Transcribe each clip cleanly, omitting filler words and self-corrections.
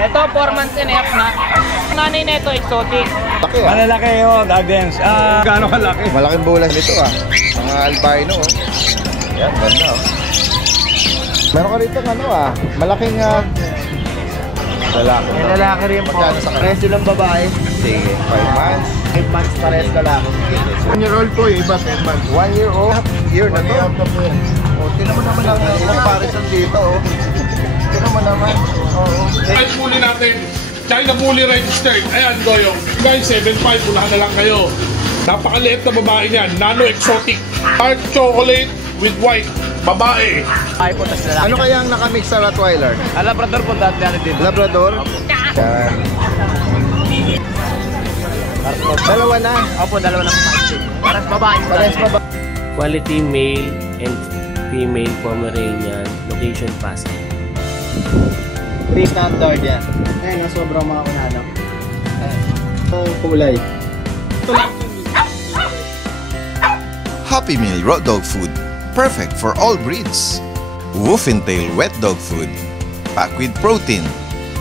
Ito, 4 months and a half na. Nanay na ito, exotic. Laki ah. Malalaki oh, Dardens. Gaano kalaki? Malaking bulas nito ah. Mga albino oh. Yan, ganda oh. Meron ka rito ano ah. Malaking lalaki. May lalaki rin po. Pares lang babae. Sige, 5 months. 5 months pares lalaki. 1 year old po yung iba, 10 months. 1 year old? Year na to. O, tinan mo naman ang comparison dito oh. Tinan mo naman. Oo. Guys, bully natin. China bully registered. Ayan, Doyo. Guys, 7.5. Pulahan na lang kayo. Napakaliit na babae niyan. Nano exotic. Dark chocolate with white. Babae. Ay po, tas lalaki. Ano kaya ang nakamix sa Rottweiler? Labrador po, dati din. Labrador? Yan. Dalawa na. Opo, dalawa na po. Pares babae. Pares babae. Quality male and female Pomeranian, location Pasay. Free standard yan. Ayan, sobrang mga kunano. Ayan. Kulay. Happy Meal Raw Dog Food. Perfect for all breeds. Wolfentail Wet Dog Food. Packed with protein.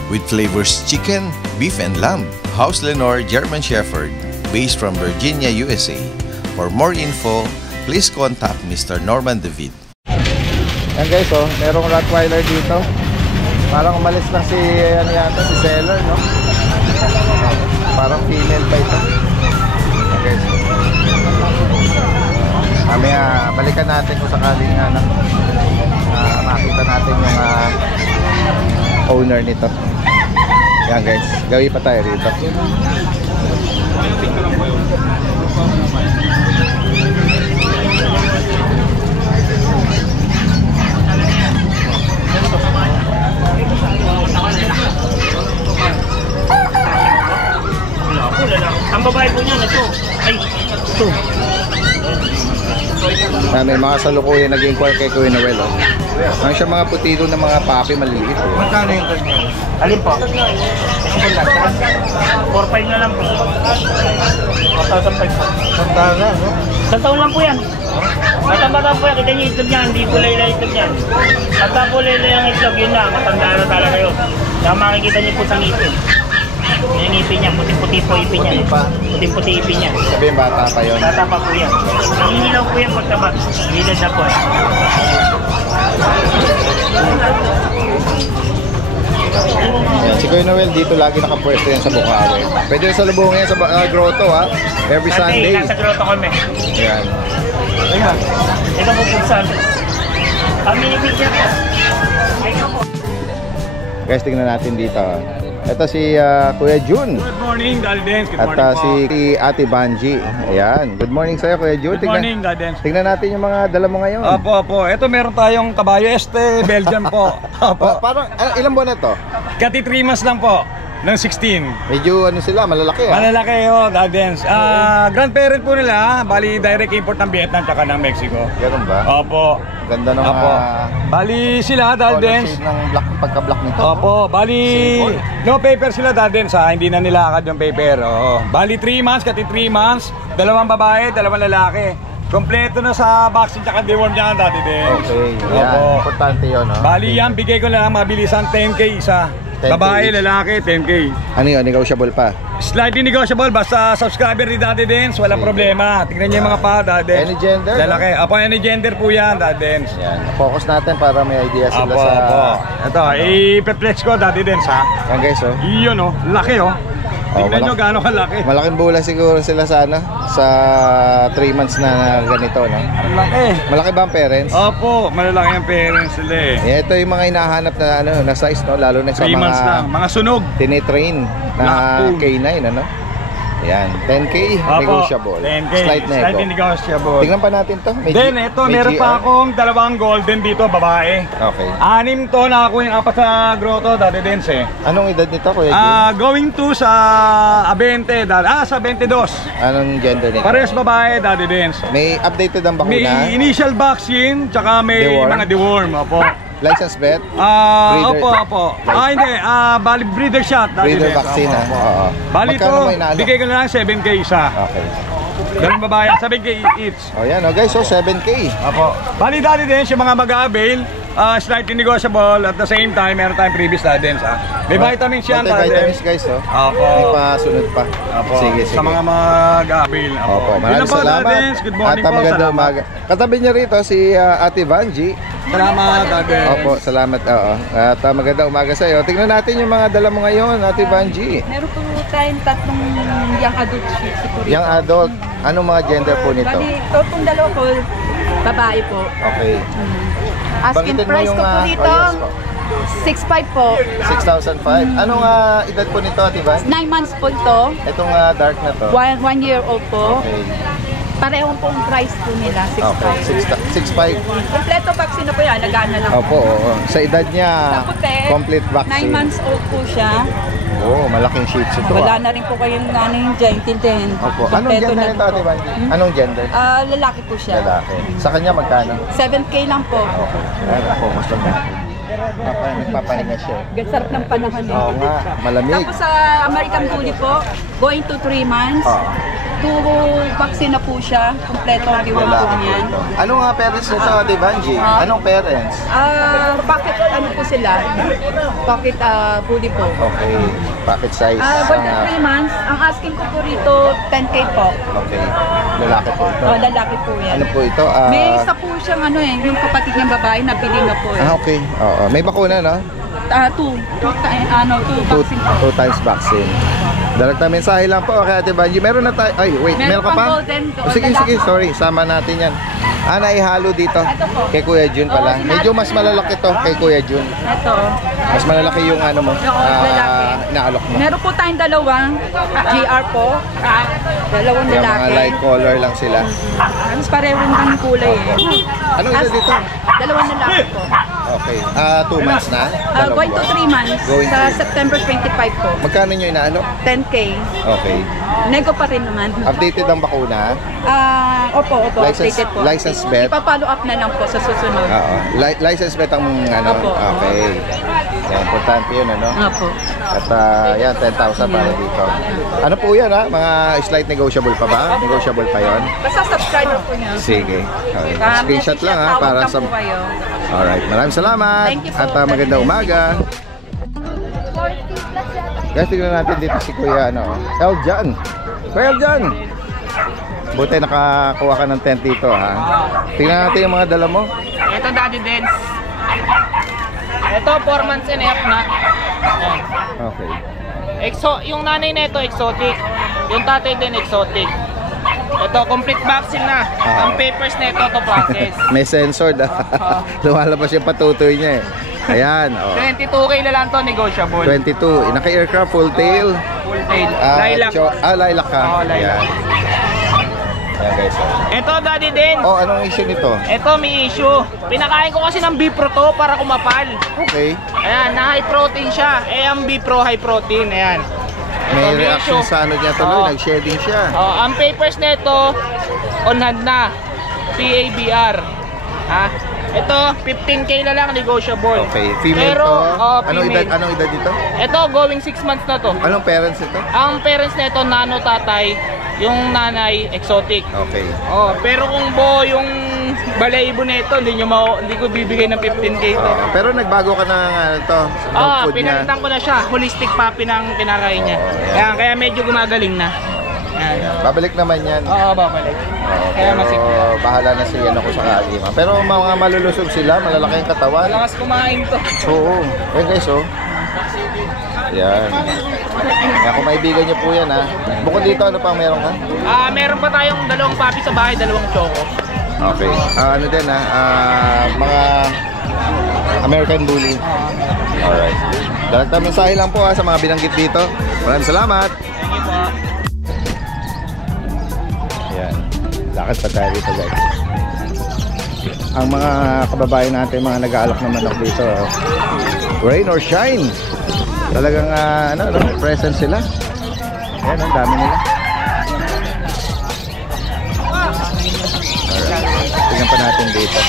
With flavors chicken, beef and lamb. House Lenore German Shepherd. Based from Virginia, USA. For more info, please contact Mr. Norman David. Yan guys oh, merong Rottweiler dito. Parang umalis lang si ano yata, si seller no? Parang female pa ito. Yan guys. Mamaya balikan natin kung sakaling makita natin yung owner nito. Yan guys, gawi pa tayo rito. Ang babae po niya, ito. Ay, ito. May mga salukuyan nag-inquire kay Kuya Noel oh. Ang siya mga putito na mga papi maliliit oh. Magkano yung ganyan? Alin po? 4.5 na lang po. 4,500 po. Santana, no? Isang taon lang po yan. Bata-bata po yan. Kita niyo itlog niya. Hindi kulay lang itlog niyan. Bata kulay lang yung itlog. Yun na. Matanda na talaga yun. Kaya makikita niyo po sa ngipin. Yung ngipin niya. Puting-puti po ipin niya. Puting-puti ipin niya. Sabihin bata pa yun. Bata pa po yan. Nangingilaw po yan pagkaba. Bilad na po. Yan, si Kuya Noel dito lagi nakapwesto yan sa Bukawi. Pwede sa lubungin yan sa grotto ha. Every Sunday. Nasa grotto kami. Yan. Ayan. Ito po po sa kami ni Peter. Guys, tingnan natin dito. Ito si Kuya Jun. Good morning, Dardens. Good morning At po. si Ate Banji. Ayan. Good morning sa'yo, Kuya Jun. Good morning, Dardens. Tingnan natin yung mga dala mo ngayon. Opo. Ito meron tayong kabayo este, Belgian po. Opo. Parang, ilang buwan na to? Kati 3 months lang po. Ng 16. Medyo ano sila, malalaki ah. Malalaki oh, Dardens. Grandparent po nila, bali direct import ng Vietnam tsaka ng Mexico. Ganun ba? Opo. Ganda ng Opo. Bali sila, Dardens. ng black, pagka-black nito. Opo, bali no paper sila Dardens ha, hindi na nilakad yung paper. Oo. Bali 3 months, kati 3 months, 2 babae, 2 lalaki. Kompleto na sa vaccine tsaka deworm niya dati din. Okay, yan. Opo. Importante yun, no? Bali yan, bigay ko na lang mabilisan 10K isa. 10K Babae, each. lalaki, 10K. Ano yun? Negotiable pa? Slightly negotiable, basta subscriber ni Daddy Dens, walang problema. Tignan niyo yung mga pa, Daddy Dens. Any gender? Lalaki. Apo, any gender po yan, Daddy Dens. Yan. Focus natin para may idea sila Apo, sa... apo. Ito, i-flex ko, Daddy Dens, ha? Yan guys, oh. Iyon, oh. Laki, oh. Tignan nyo gaano kalaki. Malaking bola siguro sila sa ano? Sa 3 months na ganito, no? Laki. Malaki ba ang parents? Opo, malalaki ang parents sila eh. Ito yung mga hinahanap na ano, na size, no? Lalo na sa 3 months lang, mga sunog. tinitrain na Black K9, ano? Yan, 10K, Opo, negotiable. 10K, Slight slightly nego. negotiable. Tingnan pa natin to. Then, ito, meron pa akong 2 golden dito, babae. Okay. 6 to, nakakuha yung 4 sa grotto, Daddy Dens eh. Anong edad nito, Kuya Jim? Going to sa 20, sa 22. Anong gender nito? Parehas babae, Daddy Dens. May updated ang May bakuna? initial vaccine, tsaka may Deworm? mga deworm, opo. License vet? Opo. Hindi, bali breeder shot, Daddy Breeder Dens. vaccine, Opo, ha? Oo. Bali Magkano to, mo inalo? bigay ko na lang 7K isa. Okay. Ganun babae, 7K each. O yan, o guys, so 7K. Opo. Bali, Daddy Dens, yung mga mag-avail, slightly negotiable. At the same time, meron tayong previous Tadens, ha? May vitamins yan, Multivitamins Tadens. guys, oh. Opo. May pasunod pa. Opo. Sige, sige. Sa mga mag-avail. Opo, Yun maraming lang po, salamat. Tadens. Good morning At po. magandang Salamat. umaga. Katabi niya rito si Ate Vanji. Salamat, Tadens. Opo, salamat. Oo. At magandang umaga sa iyo. Tingnan natin yung mga dala mo ngayon, Ate Vanji. Meron po tayong tatlong young adult shih tzu po rito. Yung adult, anong mga gender po nito? Bali, ito pong dalawa po, babae po. Okay. Asking Banggitin mo price yung, ko po oh, dito, yes po. 6'5 po. 6,005. Anong edad po nito, Ate Van? 9 months po ito. Itong dark na to. 1 year old po. Okay. Parehong pong price po nila, 6'5. Okay. 6'5. Kompleto vaccine na po yan, nagana lang. Opo, oo. Sa edad niya, Sa puti, complete vaccine. 9 months old po siya. Oo, malaking shih tzu to. Wala na rin po kayong yung giant din. Opo. Anong gender nito, Ate Van? Anong gender? Lalaki po siya. Lalaki. Sa kanya magkano? 7K lang po. Ayan, focus lang natin. Nagpapahinga siya. Sarap ng panahon eh. Oo nga, malamig. Tapos sa American Bully po, going to 3 months. Oo. 2 vaccine na po siya. Kompleto ang diwang po Lalaki po niyan. ito. Anong parents nito, Ate Vanji? Anong parents? Pocket ano po sila? Pocket bully po. Okay, pocket size. Going to 3 months. Ang asking ko po rito, 10K po. Okay, lalaki po ito. Lalaki po yan. Ano po ito? May isa po siyang ano eh, yung kapatid niyang babae, nabili na po eh. Okay. Oo. May bakuna, no? 2 vaccine po. 2 times vaccine. Direkta mensahe lang po kay Ate Vanji. Meron na tayo. Ay, wait. Meron ka pang pa? golden, Sige, lalaki. sige. Sorry. Sama natin yan. Naihalo dito. Ito po. Kay Kuya Jun pala. Oo, Medyo mas malalaki to kay Kuya Jun. Ito. Mas malalaki yung ano mo. lalaki. Inaalok mo. Meron po tayong dalawang GR po. Dalawang Yung mga lalaki. light color lang sila. Mas pareho rin ang kulay eh. Anong edad dito? Dalawang lalaki po. Okay. 2 months na? Going to 3 months. Going Sa to- September 25 po. Magkano nyo inaalok? 10K. Okay. Nego pa rin naman. Updated ang bakuna? Opo, License- updated po. license bet? Ipa-follow up na lang po sa susunod. Oo. License bet ang ano? Opo. Okay. Yan, importante yun, ano? Opo. At yan, 10,000 para dito. Ano po yan, ha? Mga slight negotiable pa ba? Negotiable pa yon? Basta subscriber po niya. Sige. Okay. Screenshot lang, ha? Tawag Para lang sa... po kayo. Alright. Maraming salamat. Thank you po. At magandang umaga. Guys, tignan natin dito si Kuya, ano? Eljan. Kuya Eljan. Buti nakakuha ka ng tent dito, ha? Tignan natin yung mga dala mo. Ito Daddy Dance. Ito 4 months and a half na. Ayan. Okay. Yung nanay na ito exotic. Yung tatay din exotic. Ito complete vaccine na. Ang papers na ito to process. May sensor na. Lumalabas yung patutoy niya, eh. Ayan, oh. 22K na lang to, negotiable. 22. Naka-aircraft, full tail. Full tail. Lilac. Lilac ka. Oo, lilac. Ayan. Ayan, guys. Ito Daddy Dance. Oh, anong issue nito? Ito may issue. Pinakain ko kasi ng Bipro to para kumapal. Okay. Ayan, na high protein siya. Ang Bipro high protein. Ayan. May Ito, reaction issue. sa ano niya tuloy. Oo. Nag-shedding siya. Ang papers nito on hand na. PABR. Ha? Ito 15K na lang negotiable. Okay. Female Pero, to. female. Anong edad dito? Ito going 6 months na to. Anong parents ito? Ang parents nito nano tatay, yung nanay exotic. Okay. Pero kung buo yung balayibo nito, hindi ko bibigay ng 15K to. Pero nagbago ka ng ano to? Ng food niya. Pinalitan ko na siya. Holistic puppy ng pinakain niya. Kaya medyo gumagaling na. Yan. Babalik naman yan. Oo, babalik. Kaya Pero masik. bahala na si ano ko sa kaagima. Pero mga malulusog sila, malalaki ang katawan. Malakas kumain to. Oo. Ayan guys, oh. Yan. Kaya kung maibigan niyo po yan, ha. Bukod dito, ano pang meron ka? Meron pa tayong 2 puppy sa bahay, 2 choco. Okay. Ano din, ha? Mga American Bully. Alright. Dalagta mensahe lang po, ha, sa mga binanggit dito. Maraming salamat. Thank you po. Yan. Lakad pa tayo dito, guys. Ang mga kababayan natin, mga nag-aalok ng manok dito, rain or shine, talagang present sila. Ayan, ang dami nila. Alright. Tingnan pa natin dito.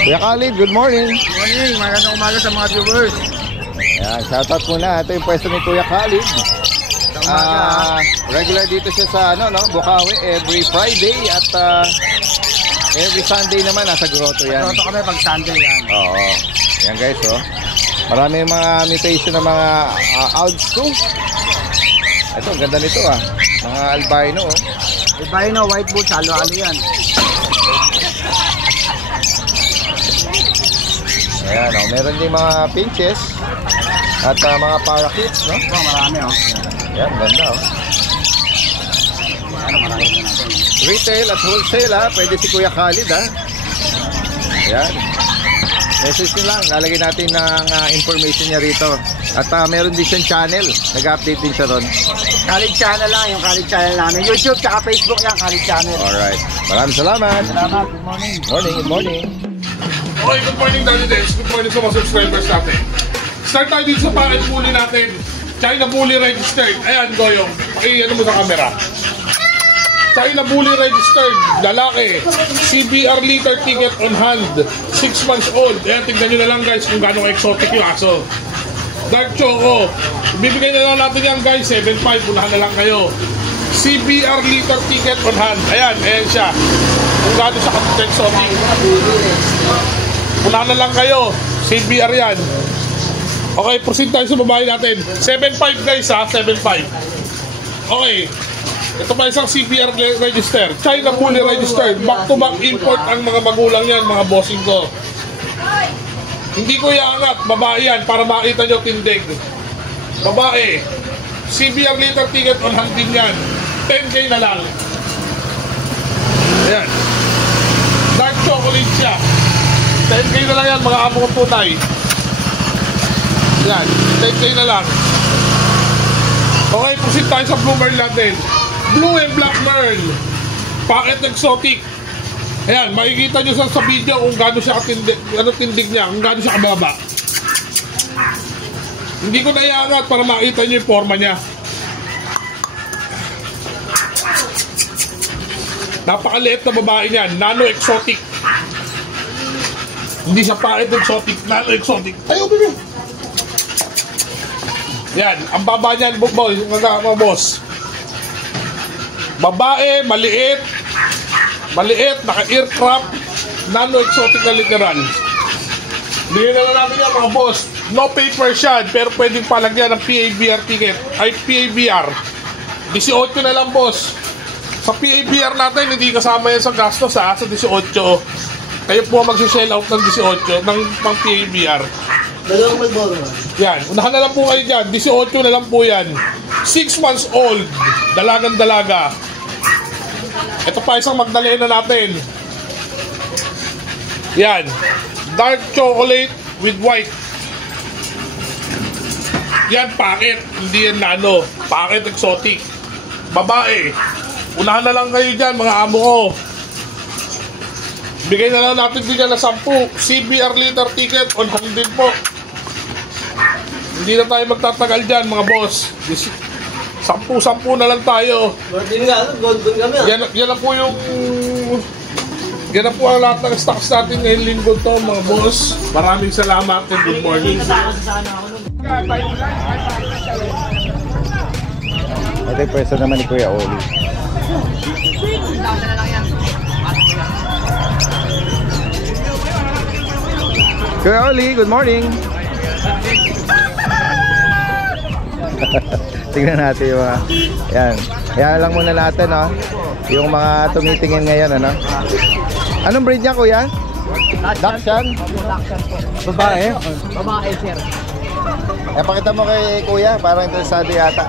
Kuya Khalid, good morning. Morning, magandang umaga sa mga viewers. Ayan, shoutout muna. Ito yung pwesto ni Kuya Khalid. Regular dito siya sa Bukawi every Friday at every Sunday naman nasa grotto yan. Grotto kami pag Sunday yan. Oo. Yan guys, oh. Marami yung mga mutation ng mga Alps ko. Ito, ang ganda nito ah. Mga albino, oh. Albino, white bull, halo-halo yan. Ayan, oh. Meron din mga pinches at mga parakeets, no? Oh, marami, oh. Yan, ganda, oh. Ano, marami na natin. Retail at wholesale, ha? Pwede si Kuya Khalid, ha? Ayan. Message nyo lang, lalagay natin ng information niya rito. At meron din siyang channel, nag-update din siya ron. Khalid channel lang, yung Khalid channel namin. YouTube, tsaka Facebook yan, Khalid channel. Alright, maraming salamat. Salamat, good morning. Good morning. Okay, good morning Daddy Dance. Good morning sa mga subscribers natin. Start tayo dito sa package bully natin. China Bully Registered. Ayan, Goyong. Pakiano mo sa camera. China Bully Registered. Lalaki. CBR liter ticket on hand. 6 months old. Ayan, tignan nyo na lang guys kung gano'ng exotic yung aso. Dark Choco. Bibigay na lang natin yan guys. 7.5. Punahan na lang kayo. CBR liter ticket on hand. Ayan, ayan siya. Kung gano'n sa exotic. Punahan na lang kayo. CBR yan. Okay, proceed tayo sa babae natin. 7.5 guys ha, 7.5. Okay. Ito pa isang CBR register. China Bully registered. Back-to-back import ang mga magulang yan, mga bossing ko. Hindi ko iangat. Babae yan para makita nyo tindig. Babae. CBR liter ticket on hand din yan. 10K na lang. Ayan. Dark chocolate siya. 10K na lang yan, mga amo kong tunay. Yan, 10K na lang. Okay, proceed tayo sa blue merl natin. Blue and black merl. Packet exotic. Ayan, makikita nyo sa video kung gano'n siya katindig, tindig niya, kung gano'n siya kababa. Hindi ko naiangat para makita nyo yung forma niya. Napakaliit na babae niyan, nano exotic. Hindi siya packet exotic, nano exotic. Ayaw, bebe. Yan, ang baba niyan, mga boss. Babae, maliit, naka-aircraft, nano-exotic na literal. Bigyan na lang natin yan mga boss. No papers yan, pero pwedeng palagyan ng PABR ticket. Ay, PABR. 18 na lang boss. Sa PABR natin, hindi kasama yan sa gastos ha, sa 18. Kayo po mag-sell out ng 18 ng pang PABR. Dalawang Malboro. Yan, unahan na lang po kayo dyan. 18 na lang po yan. 6 months old. Dalagang dalaga. Ito pa isang Magdalena natin. Yan. Dark chocolate with white. Yan, packet. Hindi yan nano. Packet exotic. Babae. Unahan na lang kayo dyan, mga amo ko. Bigay na lang natin din yan na 10. CBR liter ticket on hand din po. Hindi na tayo magtatagal dyan, mga boss. 10 na lang tayo. Yan na po yung... Yan na po ang lahat ng stocks natin ngayong linggo to, mga boss. Maraming salamat and good morning. Ito yung pwesto naman ni Kuya Oli. Kuya Oli, good morning. Tingnan natin yung mga yan. Yan lang muna natin, no? Yung mga tumitingin ngayon, ano? Anong breed niya, Kuya? Dachshund? Babae? Babae, sir. Pakita mo kay Kuya, parang interesado yata.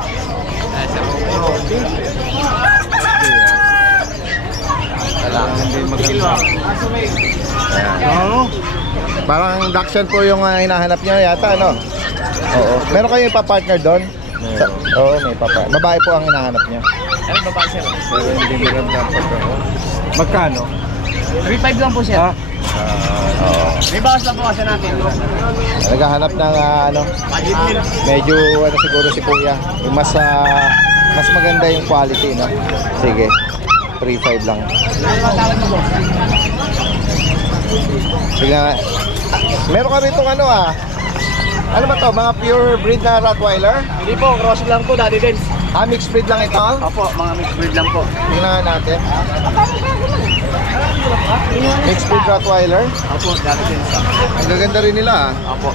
Parang Dachshund po yung hinahanap niyo yata, no? Oo. Meron kayo ipa-partner doon? Oo, may papa. Babae po ang hinahanap niya. Ano babae, sir? Pero hindi maganda po. Magkano? 3.5 lang po, sir. Oo. May bawas lang po kasi natin. Naghahanap ng medyo siguro si Kuya. Yung mas maganda yung quality, no? Sige. 3.5 lang. Sige nga. Meron ka rito Ano ba to? Mga pure breed na Rottweiler? Hindi po, cross lang po, Daddy Dens. Ah, mixed breed lang ito? Opo, mga mixed breed lang po. Tingnan natin. Mixed breed Rottweiler. Opo, Daddy Dens. Ang gaganda rin nila Opo.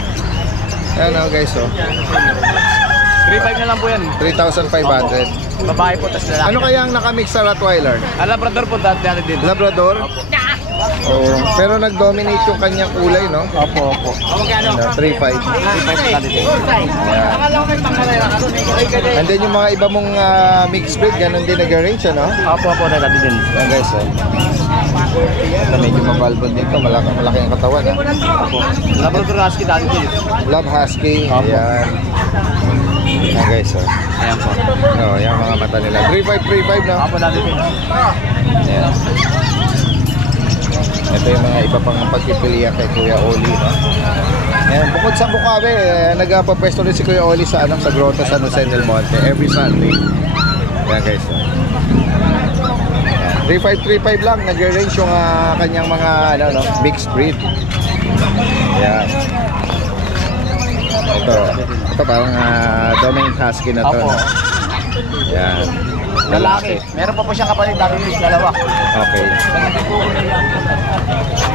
Ayan guys 3.5 na lang po yan. 3,500. Babae po, tas lalaki. Ano kaya ang nakamix sa Rottweiler? Labrador po, Daddy Dens. Labrador? Oo. Pero nag-dominate yung kanyang kulay, no? Opo, opo. 3.5. 3.5 po, Daddy Dens. And then yung mga iba mong mixed breed, ganun din nag-range, ano? Opo, opo, Daddy Dens. Ayan guys, Ito, medyo mabalbon dito, malaki ang katawan, ha? Opo. Labrador Husky, Daddy Dens. Love Husky, ayan. Ayan guys, Ayan po. Ayan mga mata nila. 3.5, no? Opo, Daddy Dens. Ayan. Ito yung mga iba pang pagpipilian kay Kuya Oli, no? Ayan, bukod sa Bukawi, nagpapesto rin si Kuya Oli sa Grotto San Jose del Monte every Sunday. Ayan guys, 3.5 lang, nag-range yung kanyang mga mixed breed. Ayan. Ito parang Dominic Husky na to. Opo. No? Ayan. Lalaki. Meron pa po siyang kapatid, Daddy Dens, dalawa. Okay.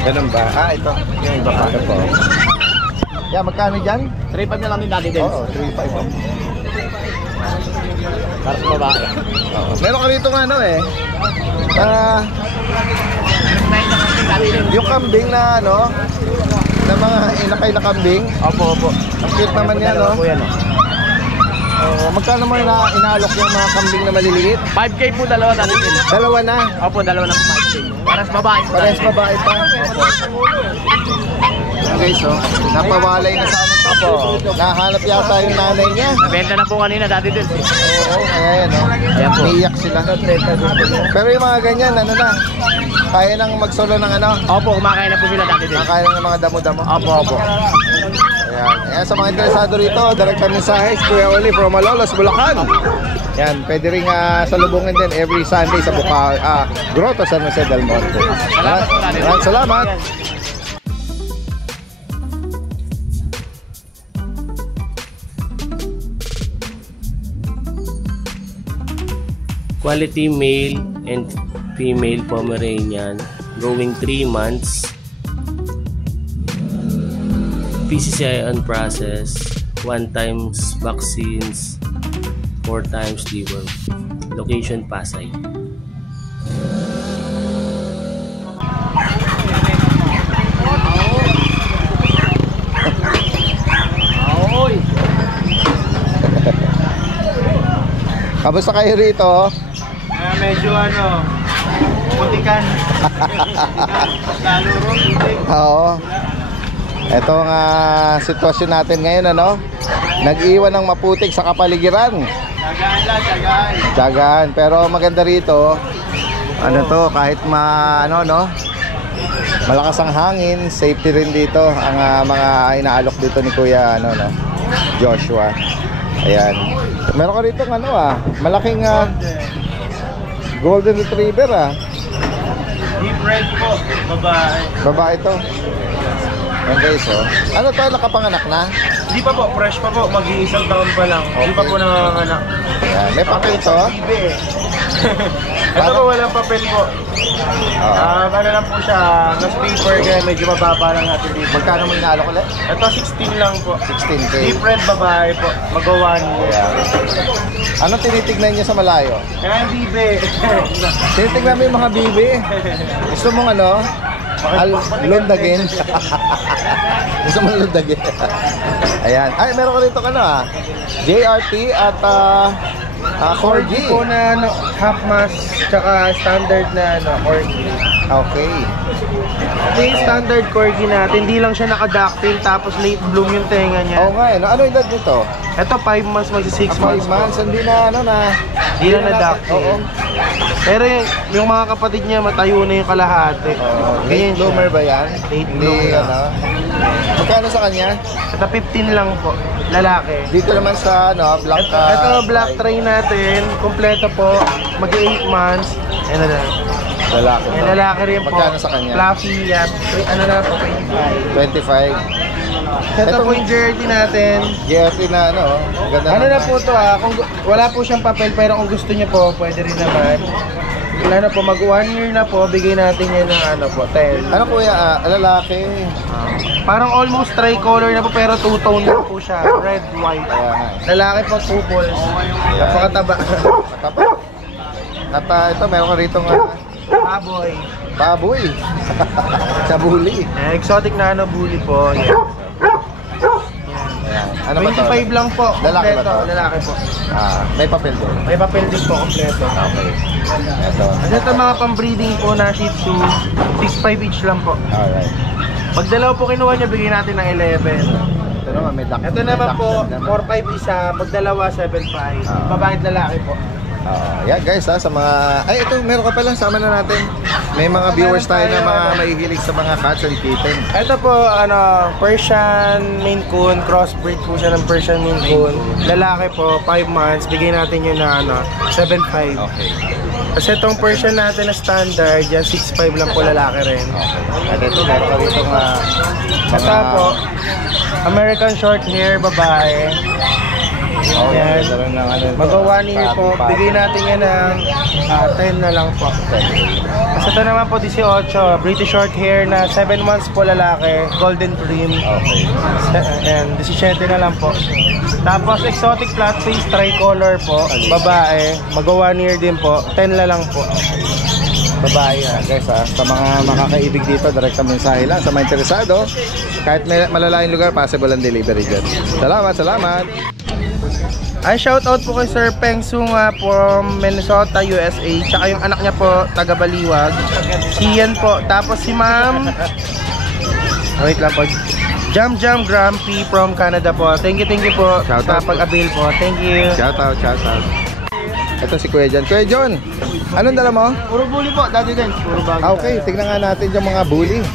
Ganun ba? Ito. Yung iba pa. Ito po. Yeah, magkano dyan? 3.5 na lang din, Daddy Dens. Oo, 3.5. Para sa babae. Meron ka rito ng yung kambing na na mga inakay na kambing. Opo, opo. Ang cute naman yan, no? Po yan, magkano mo inaalok yung mga kambing na maliliit? 5K po, dalawa, Daddy Dens. Dalawa na. Opo, dalawa na po 5K. Para sa babae. Parehas babae pa. Ayan guys, napawalay na sa po. Nahanap yata yung nanay niya. Nabenta na po kanina, Daddy Dens. Oo, kaya yan, Ayan po. Iiyak sila. Pero yung mga ganyan, kaya nang magsolo ng Opo, kumakain na po sila, Daddy Dens. kaya ng mga damo-damo. Opo, opo. Ayan, sa mga interesado rito, direct mensahe, Kuya Oli from Malolos, Bulacan. Yan, pwede rin salubungin din every Sunday sa Grotto San Jose del Monte. Salamat po, Daddy Dens. Salamat. Quality male and female Pomeranian, growing 3 months. PCCI on process, 1 times vaccines, 4 times deworm. Location Pasay. Kamusta kayo rito? Medyo putikan. Oo. Ito ang sitwasyon natin ngayon, nag-iwan ng maputik sa kapaligiran. Tiyagaan. Pero maganda rito, kahit malakas ang hangin, safety rin dito ang mga inaalok dito ni Kuya Joshua. Ayan. Meron ka rito malaking golden retriever Deep red po, babae. Babae to. Ayan guys, ano to, nakapanganak na? Hindi pa po, fresh pa po, mag-iisang taon pa lang. Hindi pa po nanganganak. Ayan, may papel to? Ito po, walang papel po. Ano lang po siya, mas paper kaya medyo mababa lang natin dito. Magkano mo inaalok ulit? Ito 16 lang po. 16K. Deep red babae po, mag-1 year. Ano tinitignan niya sa malayo? Kaya yung bibe. Tinitignan mo yung mga bibi. Gusto mong lundagin. Gusto mong lundagin. Ayan. Ay, meron ka rito JRT at Corgi. Po na half mask, tsaka standard na Corgi. Okay. Ito yung standard Corgi natin, hindi lang siya naka-ducktail tapos late bloom yung tenga niya. Oo nga ano edad nito? Ito 5 months, magsi 6 months. 5 months, hindi na Hindi na na-ducktail. Oo. Pero yung mga kapatid niya matayo na yung kalahati. Late bloomer ba yan? Late Hindi, bloomer. Magkano sa kanya? Ito 15 lang po, lalaki. Dito naman sa black Ito black tray natin, kompleto po, mag-8 months. Ano na? lalaki. Lalaki rin po. Magkano sa kanya? Fluffy yan. Na po, 25. 25. Ito po yung jersey natin. Jersey na ano, ganda Ano na naman. po to kung wala po siyang papel pero kung gusto niyo po, pwede rin naman. Ano po, mag 1 year na po, bigay natin yan ng ano po, 10. Ano kuya, lalaki? Parang almost tricolor na po pero two-tone na po siya, red, white. Kaya nga. Lalaki po, 2 balls. Napakataba. Mataba. At ito, meron ka rito nga Baboy. baboy. Sa buli. Exotic na ano, bully po. Yan. Ayan. Ano ba to? 25 lang po, Lalaki ba kompleto. to? Lalaki po. May papel doon. May papel din po, kompleto. Okay. Ito. Ano ito mga pang-breeding po na Shih Tzu, 6'5 each lang po. Alright. Pag dalawa po kinuha niya, bigyan natin ng 11. Ito naman, may duck. Ito naman po, 4'5 isa, pag dalawa, 7'5. Babae at lalaki po. Yan guys sa mga... Ay, ito, meron ka pala. Sama na natin. May mga viewers tayo na mga mahihilig sa mga cats and kittens. Ito po, Persian Maine Coon, crossbreed po siya ng Persian Maine Coon. Lalaki po, 5 months, bigyan natin yun na 7'5. Okay. Kasi itong Persian natin na standard, yan 6'5 lang po lalaki rin. At ito, meron ka rito mga... Ito po, American short hair, babae. Yan. Mag 1 year po, bigay natin yan ng 10 na lang po. Kasi ito naman po 18, British short hair na 7 months po lalaki, golden trim. Okay. And 17 na lang po. Tapos exotic flat face tricolor po, babae, mag 1 year din po, 10 na lang po. Babae guys sa mga makakaibig dito, direkta mensahe lang. Sa mga interesado, kahit may malalayong lugar, possible ang delivery dyan. Salamat. Ay, shout out po kay Sir Peng Sunga from Minnesota, USA. Tsaka yung anak niya po, taga Baliwag. Si Ian po. Tapos si Ma'am, wait lang po, Jam Grumpy from Canada po. Thank you po Shout sa out. pag-avail po. Thank you. Shout out. Ito si Kuya John. Kuya John, anong dala mo? Puro bully po, dati din. Puro bago. Okay, tignan nga natin yung mga bully.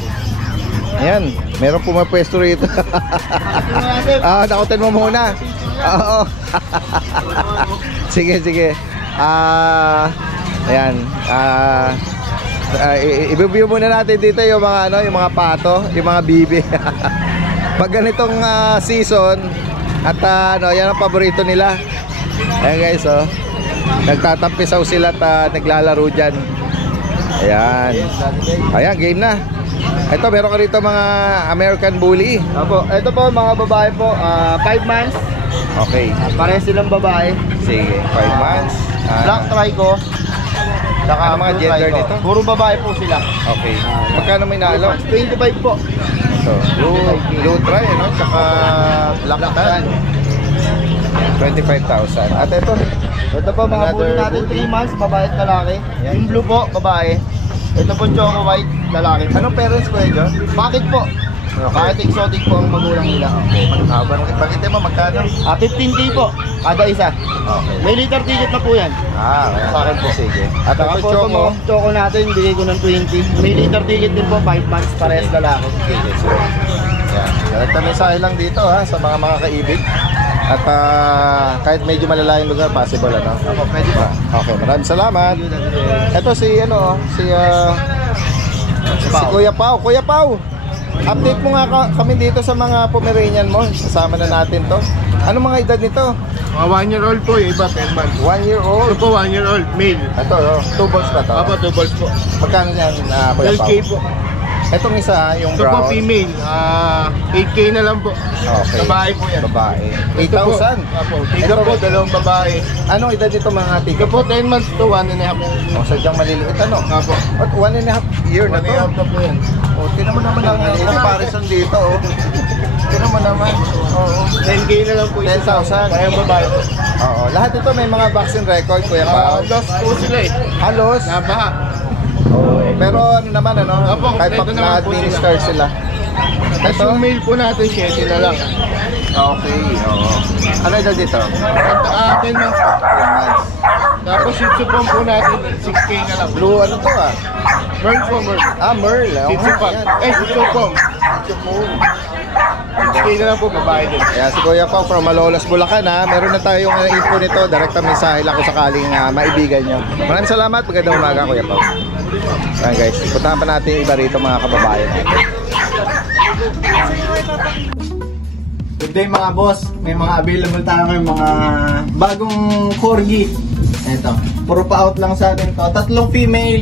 Ayan, meron pumapwesto rito. Nakutin mo muna. Oo. Sige. Ayan. I-review muna natin dito yung mga yung mga pato, yung mga bibi. Pag ganitong season at yan ang paborito nila. Ayan guys, nagtatampisaw sila at naglalaro diyan. Ayan, game na. Ito, meron ka rito mga American Bully. Opo, ito po mga babae po, 5 months. Okay. Pares silang babae. Sige, 5 months. Black trico. Ano mga gender nito? Puro babae po sila. Okay. Magkano may naalaw? 25 po. Ito, blue try, tsaka black tan. 25,000. At ito, Ito po mga bully natin, 3 months, babae at lalaki. Yung blue po, babae. Ito po choco white, lalaki. anong parents ko yun? Bakit po? Bakit exotic po ang magulang nila? Bakit mo magkano? 15K po, kada isa. Okay. May liter ticket na po yan. Kaya sa akin po. Sige. At Saka ito po ito mo, choco natin, bigay ko ng 20. May liter ticket din po, 5 months, parehas lalaki. Sige, so, yan. Direkta mensahe lang dito sa mga kaibig. At kahit medyo malalayong lugar, possible Pwede po. Okay, maraming salamat. Ito si Kuya Pao. Kuya Pao, update mo nga kami dito sa mga Pomeranian mo. Sasama na natin to. Ano mga edad nito? Mga 1 year old po, yung iba 10 months. 1 year old. Ito po 1 year old, male. Ito, 2 balls ba to? Apo, 2 balls po. Magkano yan, Kuya Pao? 12K po. Itong isa, yung Ito po brown. female, 8K na lang po. Okay. Babae po yan. Babae. Ito po, 8,000. Apo, tiga po, dalawang babae. Anong edad nito mga tiga? Ito po 10 months to 1.5. Sadyang maliliit Apo. At 1.5 year na to. 1.5 na po yan. Tinan mo naman ang comparison dito. Tinan mo naman. 10K na lang po. 10,000. Kaya babae po. Lahat ito may mga vaccine record, Kuya Pao. Lost po sila eh. Halos. Nabaha. Pero ano naman, Opo, kahit kompleto naman po na-administer sila. Tapos yung male po natin, 7 na lang. Okay, oo. Ano edad dito? 10 months. 10 months. Tapos yung supong po natin, 6K na lang. Blue, ano to Merl po, Merl. Merl. Sitsupang. Sitsupong. 6K na lang po, babae din. Kaya si Kuya Pao from Malolos, Bulacan meron na tayong info nito. Direkta mensahe lang kung sakaling maibigan nyo. Maraming salamat. Magandang umaga, Kuya Pao. Ayan guys, puntahan pa natin yung iba rito mga kababayan natin. Good day mga boss. May mga available tayo ngayon, mga bagong corgi. Ito, puro pa out lang sa atin to. 3 female,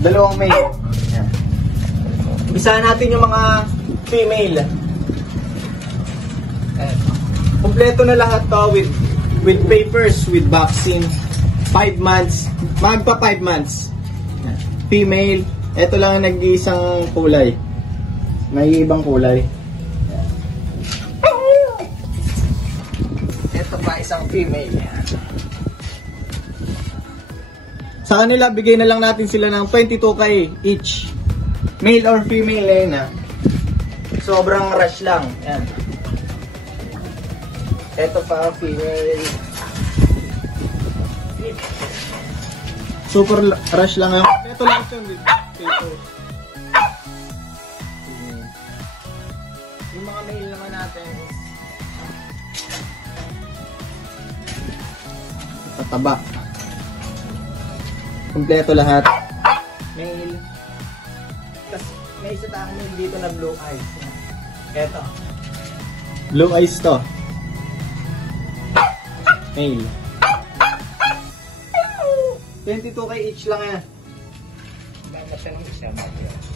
2 male. Ayan. Umpisahan natin yung mga female. Ito. Kompleto na lahat to with papers, with vaccine. 5 months, magpa 5 months. Ayan. Female, ito lang ang nag-iisang kulay. May ibang kulay. Ito pa isang female. Sa kanila, bigay na lang natin sila ng 22k each. Male or female eh na. Sobrang rush lang. Yan. Ito pa female. Super rush lang yan. Ito lang ito with papers. Yung mga male naman natin is pataba. Kompleto lahat. Male. Tapos may isa tayong male dito na blue eyes. Eto. Blue eyes to. Male. 22k each lang yan.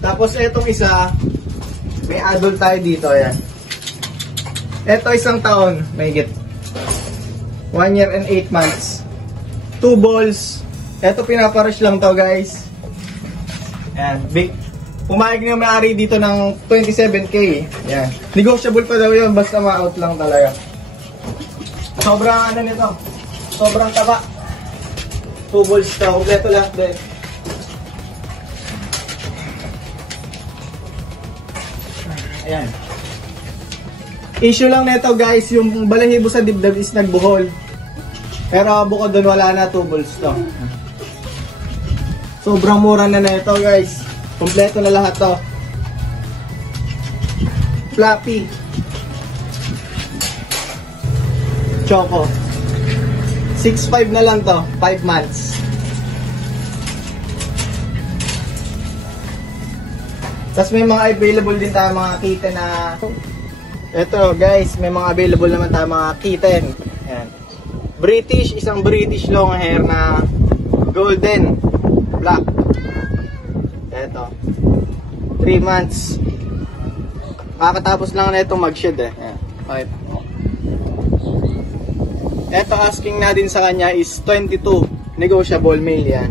Tapos etong isa, may adult tayo dito. Ayan. Eto 1 taon. May get 1 year and 8 months. 2 balls. Ito pinaparush lang to guys. Ayan, big. Pumayag na may-ari dito ng 27k. Ayan. Negotiable pa daw yun, basta ma-out lang talaga. Sobrang ano nito. Sobrang taba. 2 balls to. Kompleto lahat din. Ayan. Issue lang nito guys, yung balahibo sa dibdib is nagbuhol. Pero bukod doon wala na, 2 balls to. Sobrang mura na ito guys. Kompleto na lahat to. Fluffy. Choco. 6.5 na lang to. 5 months. Tapos may mga available din tayo mga kitten na... Ito guys, may mga available naman tayo mga kitten. Ayan. British, isang British long hair na golden black. Ito. 3 months. Kakatapos lang na itong mag-shed eh. Ayan. Ito asking na din sa kanya is 22. Negotiable male yan.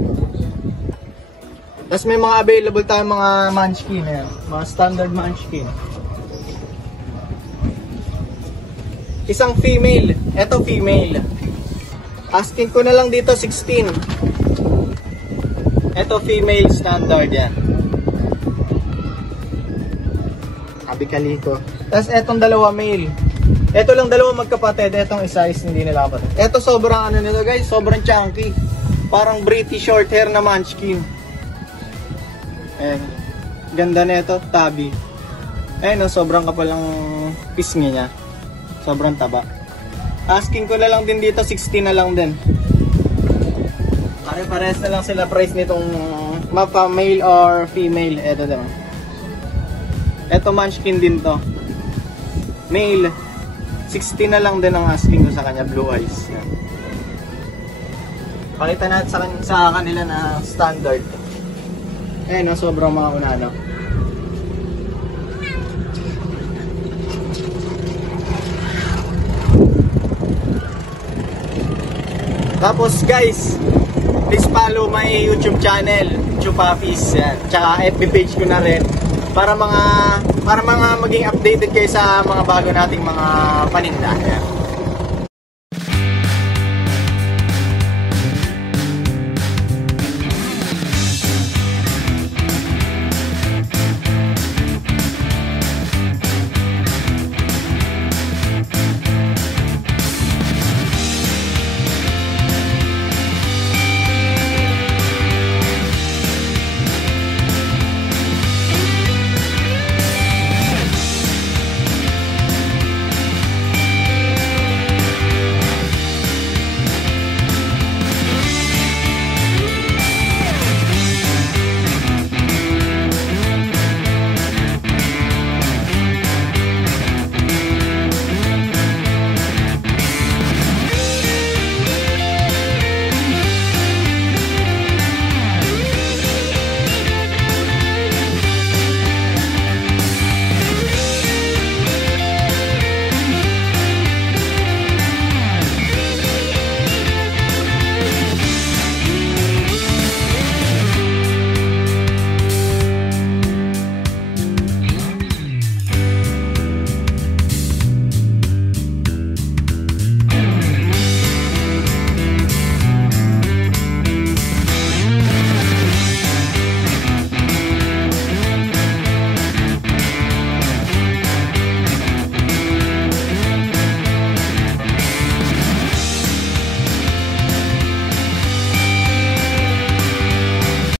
Tapos may mga available tayong mga munchkin eh. Mga standard munchkin. Isang female. Ito female. Asking ko na lang dito 16. Ito female standard yan. Abikaliko. Tapos etong 2 male. Ito lang 2 magkapatid. Etong isa is hindi nila kapatid. Ito sobrang ano nito guys. Sobrang chunky. Parang British short hair na munchkin. Ayan. Ganda nito. Tabi. Ayan o. Sobrang kapalang pisngi niya. Sobrang taba. Asking ko na lang din dito, 16 na lang din. Pare-pares na lang sila price nitong mapa, male or female. Ito din. Ito munchkin din to. Male. 16 na lang din ang asking ko sa kanya, blue eyes. Yan. Pakita natin sa kanila na standard. Eh no, sobrang mga kunano. Tapos guys, please follow my YouTube channel, Chupafis, yan. Tsaka FB page ko na rin para mga maging updated kayo sa mga bago nating mga paninda. Yan.